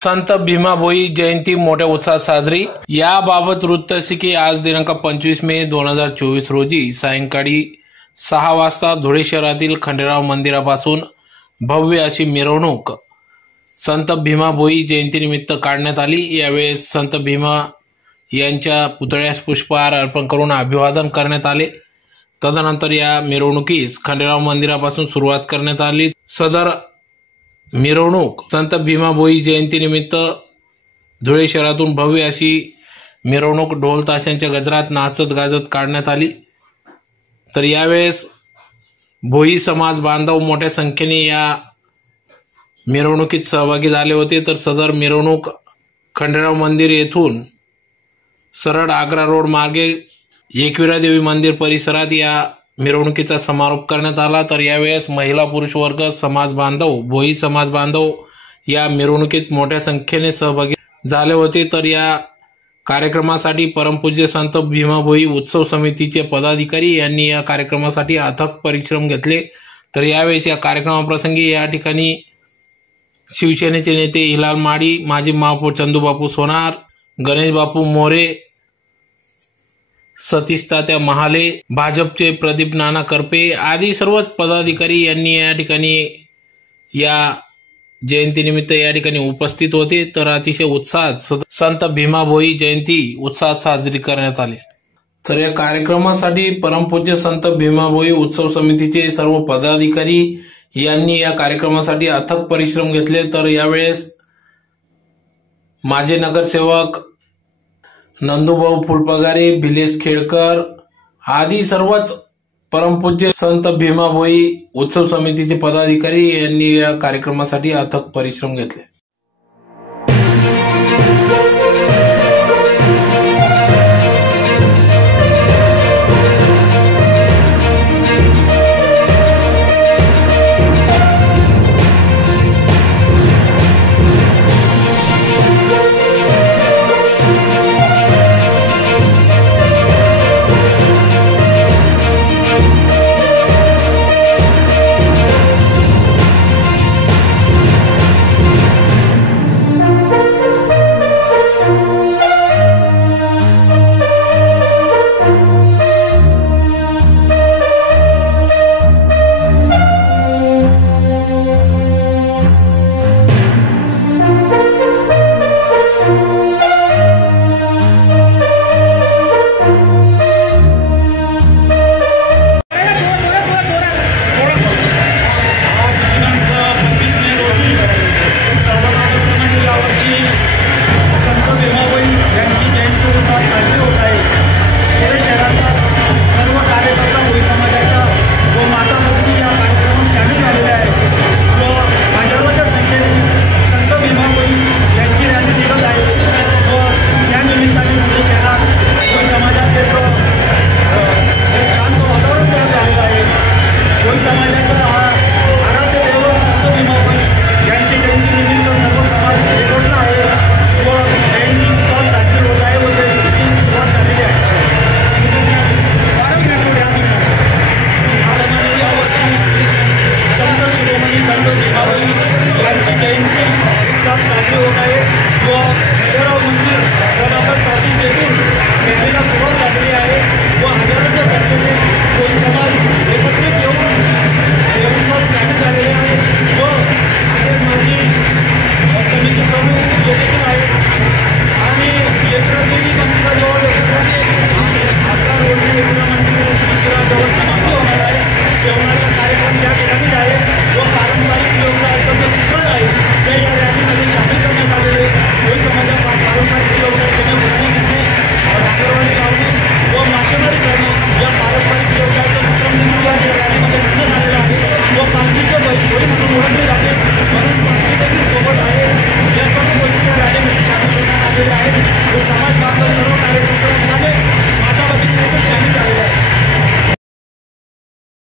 संत भीमाभोई जयंती मोठ्या उत्साहात साजरी। याबाबत वृत्त असे की आज दिनांक 25 मे 2024 रोजी सायंकाळी 6 वाजता धुळे शहरातील खंडेराव मंदिरापासून भव्य अशी मिरवणूक संत भीमाभोई जयंतीनिमित्त काढण्यात आली। यावेळेस संत भीमा यांच्या पुतळ्यास पुष्पहार अर्पण करून अभिवादन करण्यात आले। तदनंतर या मिरवणुकीस खंडेराव मंदिरापासून सुरुवात करण्यात आली। सदर मिरवणूक संत भीमाभोई जयंतीनिमित्त धुळे शहरातून भव्य अशी मिरवणूक ढोल ताशांच्या गजरात नाचत गाजत काढण्यात आली। तर यावेळेस भोई समाज बांधव मोठ्या संख्येने या मिरवणुकीत सहभागी झाले होते। तर सदर मिरवणूक खंडेराव मंदिर येथून सरळ आग्रा रोड मार्गे एकविरा देवी मंदिर परिसरात या मिरवणुकीचा समारोप करण्यात आला। तर यावेळेस महिला पुरुष वर्ग समाज बांधव भोई समाज बांधव या मिरवणुकीत मोठ्या संख्येने सहभागी झाले होते। तर या कार्यक्रमासाठी परमपूज्य संत भीमाभोई उत्सव समितीचे पदाधिकारी यांनी या कार्यक्रमासाठी अथक परिश्रम घेतले। तर यावेळेस या कार्यक्रमाप्रसंगी या ठिकाणी शिवसेनेचे नेते हिलाल माडी, माजी महापौर चंदूबापू सोनार, गणेश बापू मोरे, सतीश तात्या महाले, भाजपचे प्रदीप नाना करपे आदी सर्वच पदाधिकारी यांनी या ठिकाणी या जयंतीनिमित्त या ठिकाणी उपस्थित होते। तर अतिशय उत्साहात संत भीमाभोई जयंती उत्साहात साजरी करण्यात आली। तर या कार्यक्रमासाठी परमपूज्य संत भीमाभोई उत्सव समितीचे सर्व पदाधिकारी यांनी या कार्यक्रमासाठी अथक परिश्रम घेतले। तर यावेळेस माजी नगरसेवक नंदूभाऊ फुलपगारे, भिलेश खेडकर आदी सर्वच परमपूज्य संत भीमाभोई उत्सव समितीचे पदाधिकारी यांनी या कार्यक्रमासाठी अथक परिश्रम घेतले।